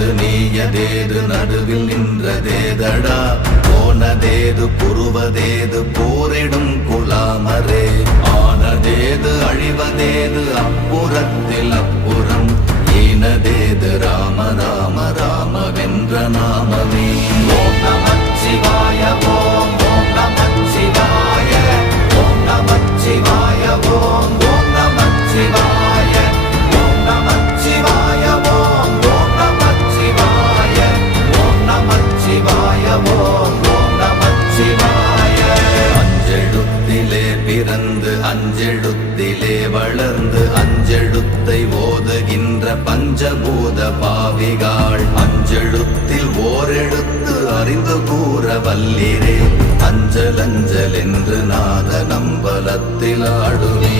ஆனதேது நீயதேது நடுவில் நின்றதேதடா போனதேது புருவதேது போரிடும் குலாமரே ஆனதேது அழிவதேது அப்புறத்தில் அப்புறம் ஈனதேது ராம ராம ராமவென்ற நாமமே ஓம் நமச்சிவாய ஓம் ஓம் நமச்சிவாய ஓம் நமச்சிவாய ஓம் ஓம் நமச்சிவாய ஓம் நமச்சிவாய ஓம் ஓம் நமச்சிவாய ஓம் நமச்சிவாய ஓம் ஓம் நமச்சிவாய அஞ்செழுத்திலே பிறந்து அஞ்செழுத்திலே வளர்ந்து அஞ்செழுத்தை ஓதுகின்ற பஞ்சபூத பாவிகாள் அஞ்செழுத்தில் ஓரெழுத்து அறிந்து கூற வல்லிரே அஞ்சல் அஞ்சல் என்று நாத நம்பலத்தில் ஆடுவே